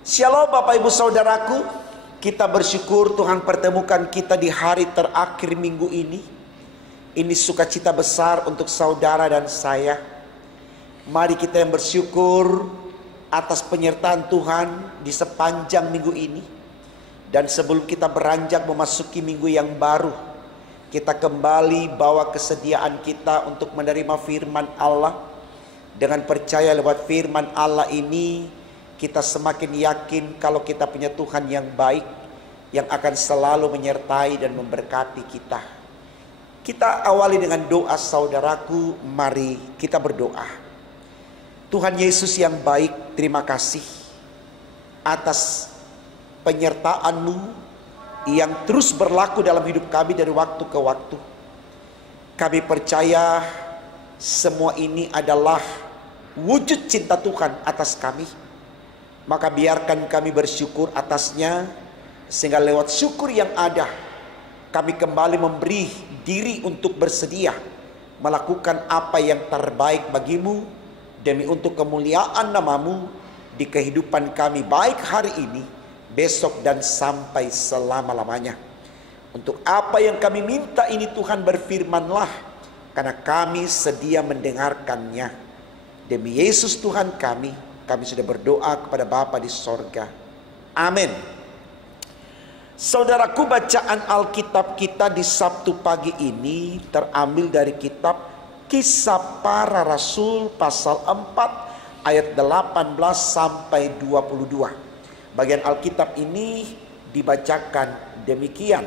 Shalom Bapak Ibu Saudaraku, kita bersyukur Tuhan pertemukan kita di hari terakhir minggu ini. Ini sukacita besar untuk saudara dan saya. Mari kita yang bersyukur atas penyertaan Tuhan di sepanjang minggu ini. Dan sebelum kita beranjak memasuki minggu yang baru, kita kembali bawa kesediaan kita untuk menerima firman Allah. Dengan percaya lewat firman Allah ini, kita semakin yakin kalau kita punya Tuhan yang baik, yang akan selalu menyertai dan memberkati kita. Kita awali dengan doa saudaraku, mari kita berdoa. Tuhan Yesus yang baik, terima kasih atas penyertaan-Mu yang terus berlaku dalam hidup kami dari waktu ke waktu. Kami percaya semua ini adalah wujud cinta Tuhan atas kami. Maka biarkan kami bersyukur atasnya, sehingga lewat syukur yang ada, kami kembali memberi diri untuk bersedia melakukan apa yang terbaik bagimu, demi untuk kemuliaan nama-Mu di kehidupan kami, baik hari ini, besok, dan sampai selama-lamanya. Untuk apa yang kami minta ini Tuhan, berfirmanlah, karena kami sedia mendengarkannya. Demi Yesus Tuhan kami sudah berdoa kepada Bapa di sorga. Amin. Saudaraku, bacaan Alkitab kita di Sabtu pagi ini terambil dari kitab Kisah Para Rasul pasal 4 ayat 18 sampai 22. Bagian Alkitab ini dibacakan demikian.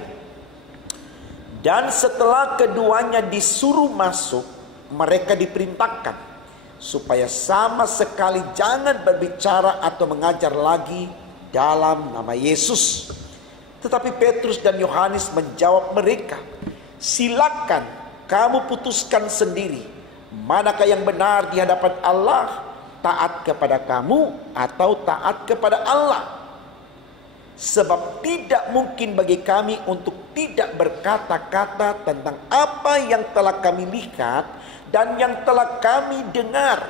Dan setelah keduanya disuruh masuk, mereka diperintahkan supaya sama sekali jangan berbicara atau mengajar lagi dalam nama Yesus. Tetapi Petrus dan Yohanes menjawab mereka, silakan kamu putuskan sendiri, manakah yang benar di hadapan Allah, taat kepada kamu atau taat kepada Allah. Sebab tidak mungkin bagi kami untuk tidak berkata-kata tentang apa yang telah kami lihat dan yang telah kami dengar.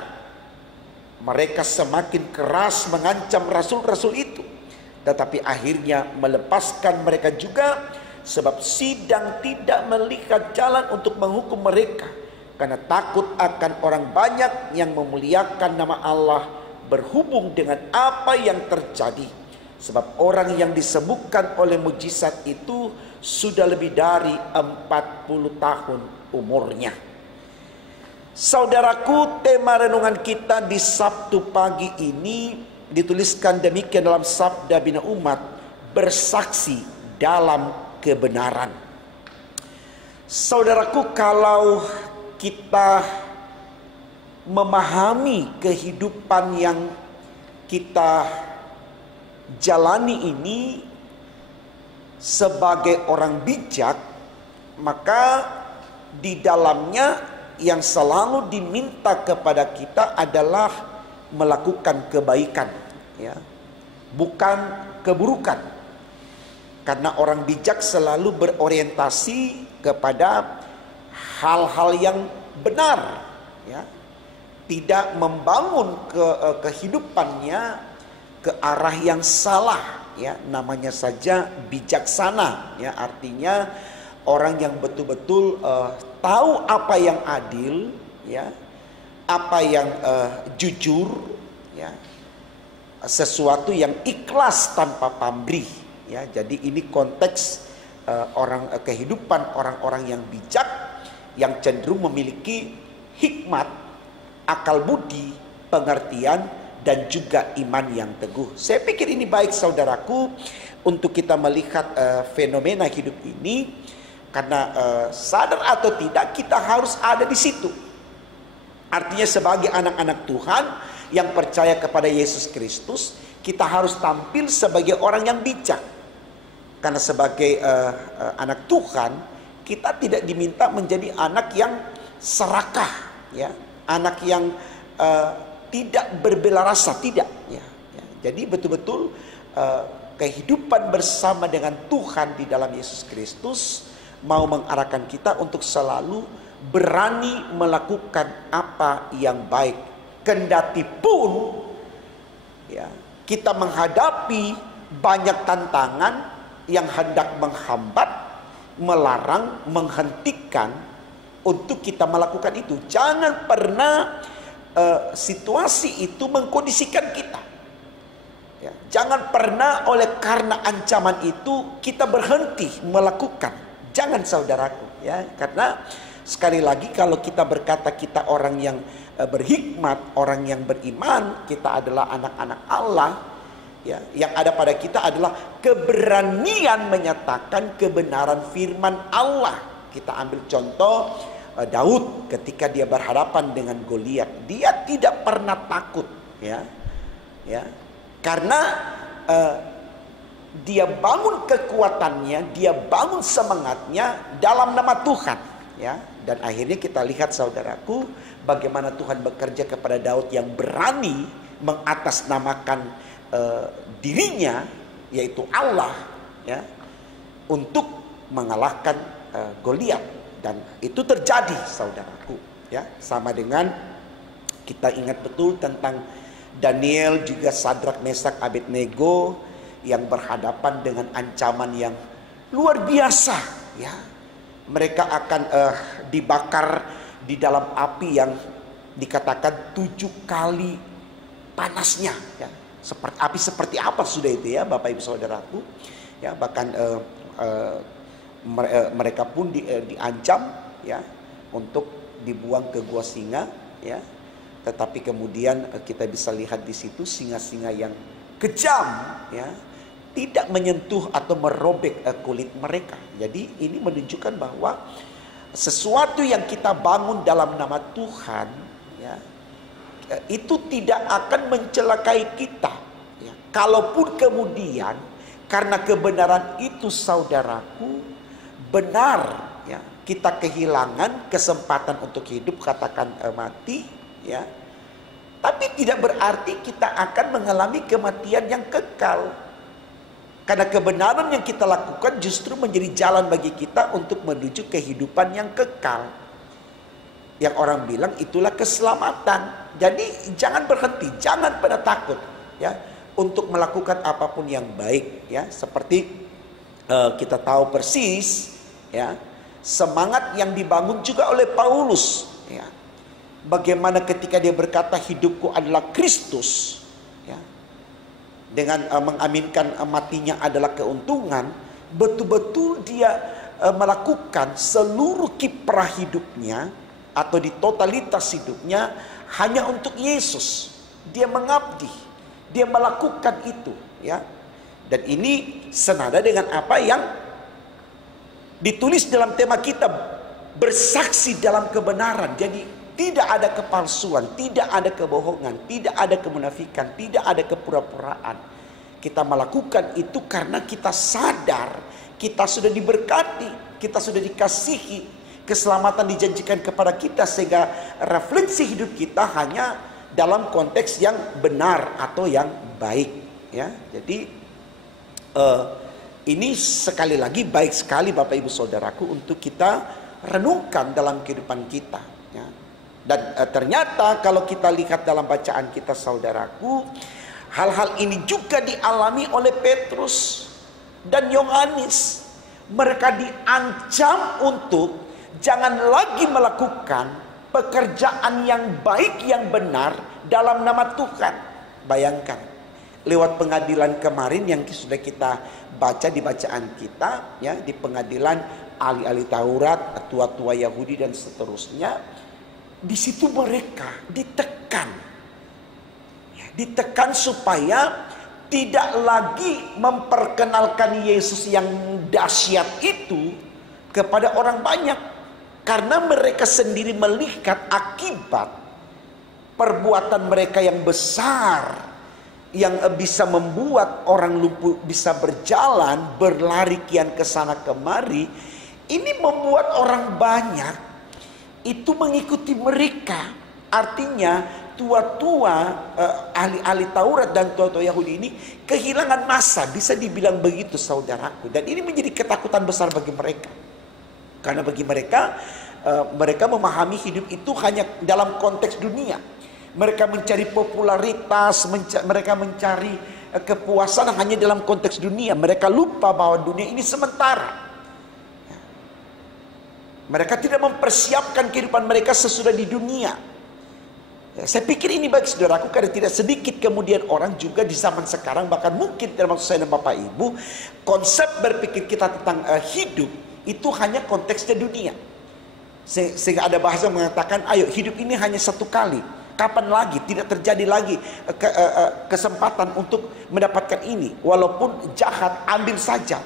Mereka semakin keras mengancam rasul-rasul itu, tetapi akhirnya melepaskan mereka juga, sebab sidang tidak melihat jalan untuk menghukum mereka, karena takut akan orang banyak yang memuliakan nama Allah berhubung dengan apa yang terjadi. Sebab orang yang disembuhkan oleh mujizat itu sudah lebih dari 40 tahun umurnya. Saudaraku, tema renungan kita di Sabtu pagi ini dituliskan demikian dalam Sabda Bina Umat, bersaksi dalam kebenaran. Saudaraku, kalau kita memahami kehidupan yang kita jalani ini sebagai orang bijak, maka di dalamnya yang selalu diminta kepada kita adalah melakukan kebaikan, ya, bukan keburukan. Karena orang bijak selalu berorientasi kepada hal-hal yang benar, ya, tidak membangun kehidupannya ke arah yang salah, ya. Namanya saja bijaksana, ya, artinya orang yang betul-betul tahu apa yang adil, ya, apa yang jujur, ya, sesuatu yang ikhlas tanpa pamrih, ya. Jadi ini konteks kehidupan orang-orang yang bijak, yang cenderung memiliki hikmat, akal budi, pengertian, dan juga iman yang teguh. Saya pikir ini baik saudaraku untuk kita melihat fenomena hidup ini. Karena sadar atau tidak, kita harus ada di situ. Artinya sebagai anak-anak Tuhan yang percaya kepada Yesus Kristus, kita harus tampil sebagai orang yang bijak. Karena sebagai anak Tuhan, kita tidak diminta menjadi anak yang serakah, ya, anak yang tidak berbela rasa, tidak. Ya. Jadi betul-betul kehidupan bersama dengan Tuhan di dalam Yesus Kristus mau mengarahkan kita untuk selalu berani melakukan apa yang baik. Kendati pun, ya, kita menghadapi banyak tantangan yang hendak menghambat, melarang, menghentikan untuk kita melakukan itu. Jangan pernah situasi itu mengkondisikan kita. Ya, jangan pernah oleh karena ancaman itu kita berhenti melakukan. Jangan, saudaraku, ya, karena sekali lagi kalau kita berkata kita orang yang berhikmat, orang yang beriman, kita adalah anak-anak Allah, ya, yang ada pada kita adalah keberanian menyatakan kebenaran firman Allah. Kita ambil contoh Daud ketika dia berhadapan dengan Goliat, dia tidak pernah takut, ya, karena dia bangun kekuatannya, dia bangun semangatnya dalam nama Tuhan, ya. Dan akhirnya kita lihat, saudaraku, bagaimana Tuhan bekerja kepada Daud yang berani mengatasnamakan dirinya, yaitu Allah, ya, untuk mengalahkan Goliat. Dan itu terjadi, saudaraku, ya. Sama dengan kita ingat betul tentang Daniel, juga Sadrak, Mesak, Abednego yang berhadapan dengan ancaman yang luar biasa, ya. Mereka akan dibakar di dalam api yang dikatakan 7 kali panasnya, ya. Api seperti apa sudah itu, ya, Bapak Ibu Saudaraku, ya. Bahkan mereka pun diancam, ya, untuk dibuang ke gua singa, ya. Tetapi kemudian kita bisa lihat di situ singa-singa yang kejam, ya, tidak menyentuh atau merobek kulit mereka. Jadi ini menunjukkan bahwa sesuatu yang kita bangun dalam nama Tuhan, ya, itu tidak akan mencelakai kita, ya. Kalaupun kemudian karena kebenaran itu, saudaraku, benar, ya, kita kehilangan kesempatan untuk hidup, katakan mati, ya, tapi tidak berarti kita akan mengalami kematian yang kekal. Karena kebenaran yang kita lakukan justru menjadi jalan bagi kita untuk menuju kehidupan yang kekal. Yang orang bilang itulah keselamatan. Jadi jangan berhenti, jangan pernah takut, ya, untuk melakukan apapun yang baik, ya. Seperti kita tahu persis, ya, semangat yang dibangun juga oleh Paulus, ya. Bagaimana ketika dia berkata hidupku adalah Kristus, ya, dengan mengaminkan matinya adalah keuntungan, betul-betul dia melakukan seluruh kiprah hidupnya atau di totalitas hidupnya hanya untuk Yesus. Dia mengabdi, dia melakukan itu, ya. Dan ini senada dengan apa yang ditulis dalam tema kita, bersaksi dalam kebenaran. Jadi tidak ada kepalsuan, tidak ada kebohongan, tidak ada kemunafikan, tidak ada kepura-puraan. Kita melakukan itu karena kita sadar kita sudah diberkati, kita sudah dikasihi, keselamatan dijanjikan kepada kita, sehingga refleksi hidup kita hanya dalam konteks yang benar atau yang baik, ya. Jadi ini sekali lagi baik sekali, Bapak Ibu Saudaraku, untuk kita renungkan dalam kehidupan kita, ya. Dan ternyata kalau kita lihat dalam bacaan kita, saudaraku, hal-hal ini juga dialami oleh Petrus dan Yohanes. Mereka diancam untuk jangan lagi melakukan pekerjaan yang baik, yang benar dalam nama Tuhan. Bayangkan, lewat pengadilan kemarin yang sudah kita baca di bacaan kita, ya, di pengadilan ahli-ahli Taurat, tua-tua Yahudi dan seterusnya. Di situ mereka ditekan, ya, ditekan supaya tidak lagi memperkenalkan Yesus yang dahsyat itu kepada orang banyak, karena mereka sendiri melihat akibat perbuatan mereka yang besar, yang bisa membuat orang lumpuh bisa berjalan, berlari kian ke sana kemari. Ini membuat orang banyak itu mengikuti mereka. Artinya tua-tua ahli-ahli Taurat dan tua-tua Yahudi ini kehilangan masa, bisa dibilang begitu, saudaraku. Dan ini menjadi ketakutan besar bagi mereka, karena bagi mereka mereka memahami hidup itu hanya dalam konteks dunia. Mereka mencari popularitas, mereka mencari kepuasan hanya dalam konteks dunia. Mereka lupa bahwa dunia ini sementara. Mereka tidak mempersiapkan kehidupan mereka sesudah di dunia. Saya pikir ini baik saudaraku, karena tidak sedikit kemudian orang juga di zaman sekarang, bahkan mungkin termasuk saya dan Bapak Ibu, konsep berpikir kita tentang hidup itu hanya konteksnya dunia. Sehingga ada bahasa mengatakan, ayo hidup ini hanya satu kali. Kapan lagi? Tidak terjadi lagi kesempatan untuk mendapatkan ini. Walaupun jahat, ambil saja,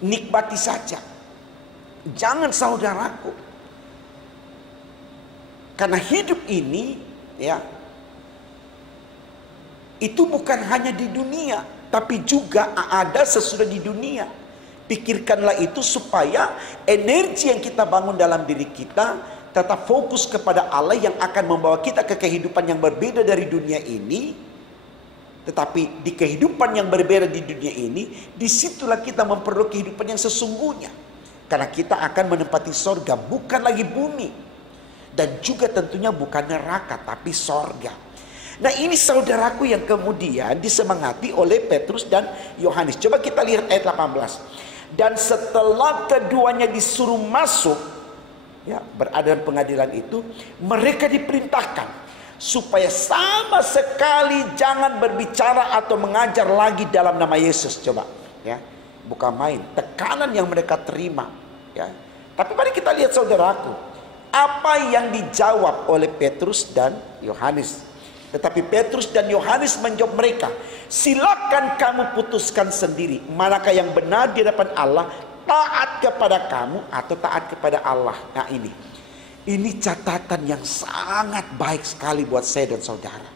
nikmati saja. Jangan saudaraku, karena hidup ini ya, itu bukan hanya di dunia, tapi juga ada sesudah di dunia. Pikirkanlah itu supaya energi yang kita bangun dalam diri kita tetap fokus kepada Allah yang akan membawa kita ke kehidupan yang berbeda dari dunia ini. Tetapi di kehidupan yang berbeda di dunia ini, disitulah kita memperoleh kehidupan yang sesungguhnya. Karena kita akan menempati sorga, bukan lagi bumi. Dan juga tentunya bukan neraka, tapi sorga. Nah ini saudaraku yang kemudian disemangati oleh Petrus dan Yohanes. Coba kita lihat ayat 18. Dan setelah keduanya disuruh masuk, ya, berada dalam pengadilan itu, mereka diperintahkan supaya sama sekali jangan berbicara atau mengajar lagi dalam nama Yesus. Coba, ya, bukan main tekanan yang mereka terima. Ya. Tapi mari kita lihat saudaraku, apa yang dijawab oleh Petrus dan Yohanes. Tetapi Petrus dan Yohanes menjawab mereka, silakan kamu putuskan sendiri, manakah yang benar di hadapan Allah, taat kepada kamu atau taat kepada Allah. Nah ini catatan yang sangat baik sekali buat saya dan saudara.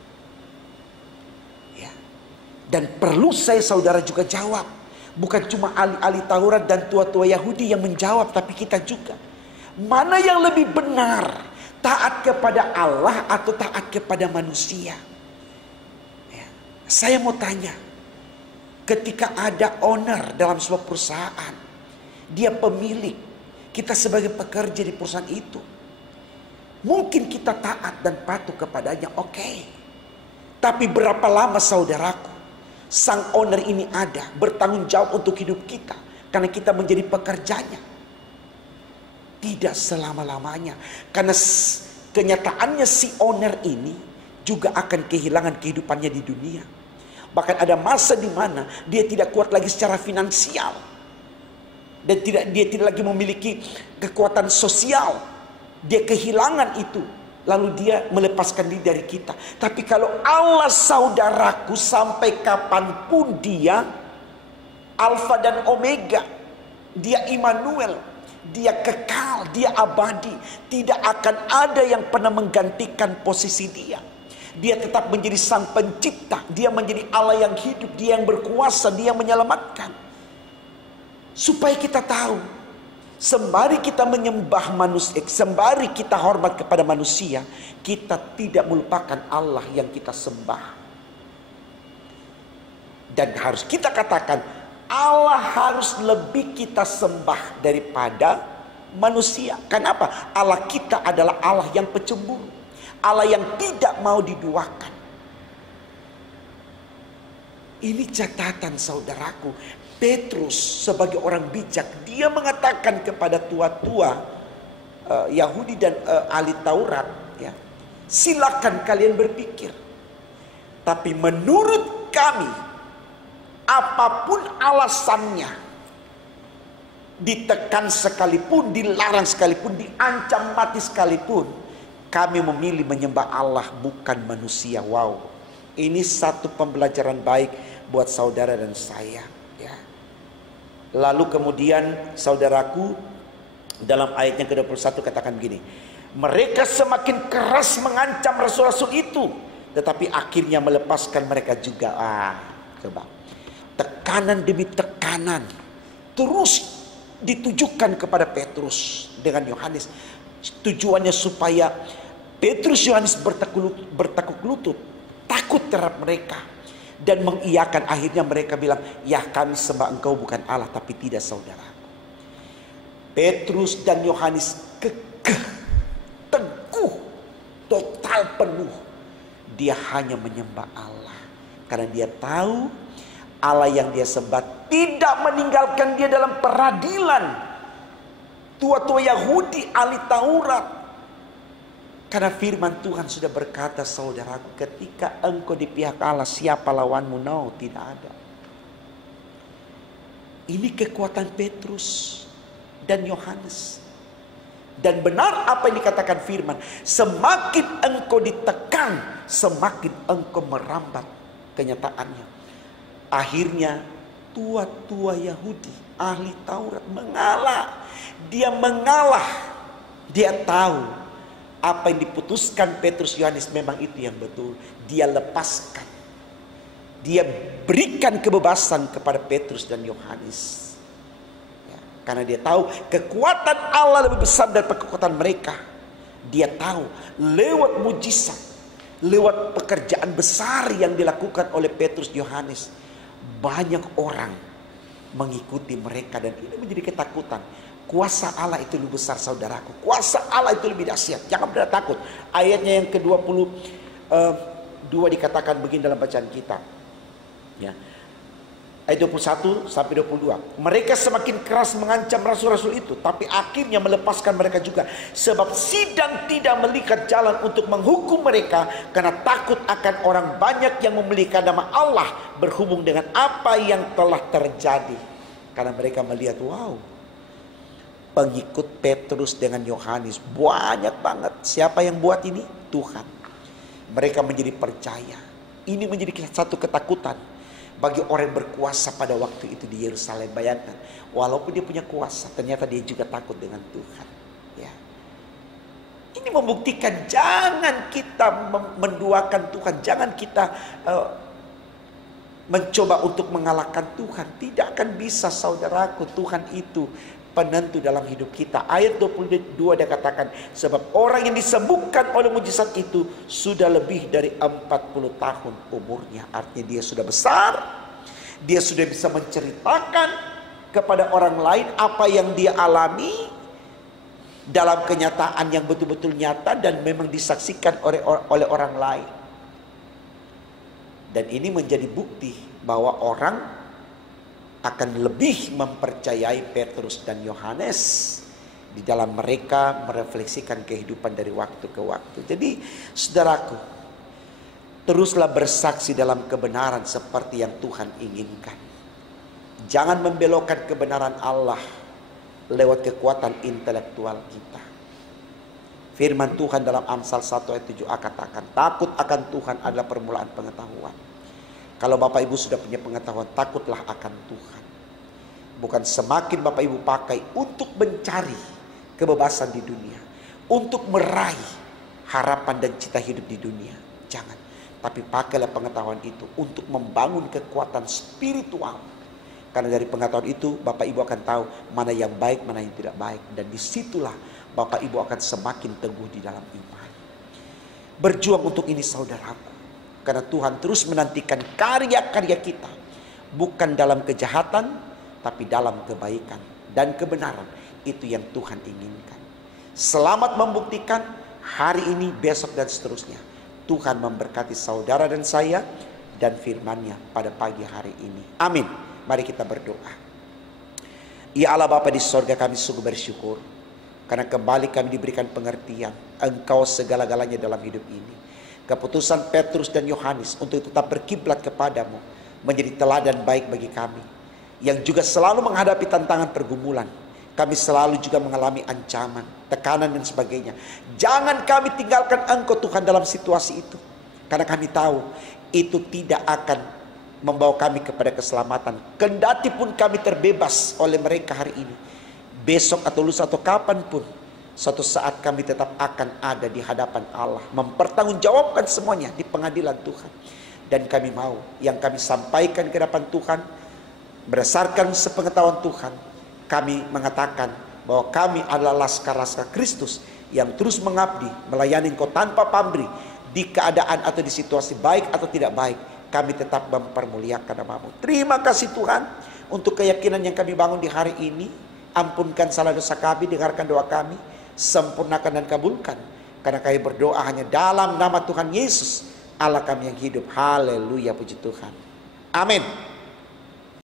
Ya. Dan perlu saya saudara juga jawab. Bukan cuma ahli-ahli Taurat dan tua-tua Yahudi yang menjawab, tapi kita juga. Mana yang lebih benar? Taat kepada Allah atau taat kepada manusia? Ya. Saya mau tanya, ketika ada owner dalam sebuah perusahaan, dia pemilik, kita sebagai pekerja di perusahaan itu, mungkin kita taat dan patuh kepadanya, oke. Tapi berapa lama saudaraku, sang owner ini ada, bertanggung jawab untuk hidup kita, karena kita menjadi pekerjanya? Tidak selama-lamanya. Karena kenyataannya si owner ini juga akan kehilangan kehidupannya di dunia. Bahkan ada masa di mana dia tidak kuat lagi secara finansial. Dan dia tidak lagi memiliki kekuatan sosial. Dia kehilangan itu. Lalu dia melepaskan diri dari kita. Tapi kalau Allah saudaraku, sampai kapanpun dia Alfa dan Omega. Dia Immanuel. Dia kekal, dia abadi. Tidak akan ada yang pernah menggantikan posisi dia. Dia tetap menjadi sang pencipta. Dia menjadi Allah yang hidup. Dia yang berkuasa. Dia yang menyelamatkan. Supaya kita tahu, sembari kita menyembah manusia, sembari kita hormat kepada manusia, kita tidak melupakan Allah yang kita sembah. Dan harus kita katakan, Allah harus lebih kita sembah daripada manusia. Kenapa? Allah kita adalah Allah yang pecemburu, Allah yang tidak mau diduakan. Ini catatan saudaraku. Petrus sebagai orang bijak, dia mengatakan kepada tua-tua Yahudi dan ahli Taurat, ya, silakan kalian berpikir. Tapi menurut kami, apapun alasannya, ditekan sekalipun, dilarang sekalipun, diancam mati sekalipun, kami memilih menyembah Allah bukan manusia. Wow, ini satu pembelajaran baik buat saudara dan saya. Lalu kemudian saudaraku, dalam ayatnya ke-21 katakan begini, mereka semakin keras mengancam rasul-rasul itu, tetapi akhirnya melepaskan mereka juga. Coba, tekanan demi tekanan terus ditujukan kepada Petrus dengan Yohanes. Tujuannya supaya Petrus Yohanes bertekuk lutut, takut terhadap mereka. Dan mengiyakan. Akhirnya mereka bilang, ya kami sembah engkau bukan Allah, tapi tidak saudara. Petrus dan Yohanes kekeh, teguh, total penuh. Dia hanya menyembah Allah. Karena dia tahu Allah yang dia sembah tidak meninggalkan dia dalam peradilan tua-tua Yahudi ahli Taurat. Karena firman Tuhan sudah berkata, saudaraku, ketika engkau di pihak Allah, siapa lawanmu? No, tidak ada. Ini kekuatan Petrus dan Yohanes. Dan benar apa yang dikatakan firman, semakin engkau ditekan, semakin engkau merambat kenyataannya. Akhirnya tua-tua Yahudi ahli Taurat mengalah. Dia mengalah. Dia tahu apa yang diputuskan Petrus Yohanes memang itu yang betul. Dia lepaskan. Dia berikan kebebasan kepada Petrus dan Yohanes. Ya, karena dia tahu kekuatan Allah lebih besar daripada kekuatan mereka. Dia tahu lewat mujizat, lewat pekerjaan besar yang dilakukan oleh Petrus Yohanes, banyak orang mengikuti mereka. Dan ini menjadi ketakutan. Kuasa Allah itu lebih besar, saudaraku. Kuasa Allah itu lebih dahsyat. Jangan pernah takut. Ayatnya yang ke-22 dikatakan begini dalam bacaan kita. Ya. Ayat 21 sampai 22. Mereka semakin keras mengancam rasul-rasul itu, tapi akhirnya melepaskan mereka juga. Sebab sidang tidak melihat jalan untuk menghukum mereka, karena takut akan orang banyak yang memeliharkan nama Allah berhubung dengan apa yang telah terjadi. Karena mereka melihat, wow, pengikut Petrus dengan Yohanes banyak banget. Siapa yang buat ini? Tuhan. Mereka menjadi percaya. Ini menjadi satu ketakutan bagi orang yang berkuasa pada waktu itu di Yerusalem. Bayangkan, walaupun dia punya kuasa, ternyata dia juga takut dengan Tuhan. Ya. Ini membuktikan jangan kita menduakan Tuhan, jangan kita mencoba untuk mengalahkan Tuhan. Tidak akan bisa, saudaraku. Tuhan itu penentu dalam hidup kita. Ayat 22 dia katakan, sebab orang yang disembuhkan oleh mujizat itu sudah lebih dari 40 tahun umurnya. Artinya dia sudah besar. Dia sudah bisa menceritakan kepada orang lain apa yang dia alami dalam kenyataan yang betul-betul nyata dan memang disaksikan oleh orang lain. Dan ini menjadi bukti bahwa orang akan lebih mempercayai Petrus dan Yohanes di dalam mereka merefleksikan kehidupan dari waktu ke waktu. Jadi, saudaraku, teruslah bersaksi dalam kebenaran seperti yang Tuhan inginkan. Jangan membelokkan kebenaran Allah lewat kekuatan intelektual kita. Firman Tuhan dalam Amsal 1 ayat 7a katakan, takut akan Tuhan adalah permulaan pengetahuan. Kalau Bapak Ibu sudah punya pengetahuan, takutlah akan Tuhan. Bukan semakin Bapak Ibu pakai untuk mencari kebebasan di dunia, untuk meraih harapan dan cita hidup di dunia. Jangan. Tapi pakailah pengetahuan itu untuk membangun kekuatan spiritual. Karena dari pengetahuan itu Bapak Ibu akan tahu mana yang baik, mana yang tidak baik. Dan disitulah Bapak Ibu akan semakin teguh di dalam iman. Berjuang untuk ini, saudaraku. Karena Tuhan terus menantikan karya-karya kita. Bukan dalam kejahatan, tapi dalam kebaikan dan kebenaran. Itu yang Tuhan inginkan. Selamat membuktikan hari ini, besok, dan seterusnya. Tuhan memberkati saudara dan saya dan firman-Nya pada pagi hari ini. Amin. Mari kita berdoa. Ya Allah Bapa di sorga, kami sungguh bersyukur. Karena kembali kami diberikan pengertian. Engkau segala-galanya dalam hidup ini. Keputusan Petrus dan Yohanes untuk tetap berkiblat kepadamu menjadi teladan baik bagi kami. Yang juga selalu menghadapi tantangan pergumulan. Kami selalu juga mengalami ancaman, tekanan dan sebagainya. Jangan kami tinggalkan Engkau Tuhan dalam situasi itu. Karena kami tahu itu tidak akan membawa kami kepada keselamatan. Kendati pun kami terbebas oleh mereka hari ini. Besok atau lusa atau kapanpun, suatu saat kami tetap akan ada di hadapan Allah. Mempertanggungjawabkan semuanya di pengadilan Tuhan. Dan kami mau yang kami sampaikan ke hadapan Tuhan, berdasarkan sepengetahuan Tuhan, kami mengatakan bahwa kami adalah laskar-laskar Kristus yang terus mengabdi, melayani Engkau tanpa pamrih. Di keadaan atau di situasi baik atau tidak baik, kami tetap mempermuliakan nama-Mu. Terima kasih Tuhan untuk keyakinan yang kami bangun di hari ini. Ampunkan salah dosa kami, dengarkan doa kami, sempurnakan dan kabulkan. Karena kami berdoa hanya dalam nama Tuhan Yesus, Allah kami yang hidup. Haleluya, puji Tuhan. Amin.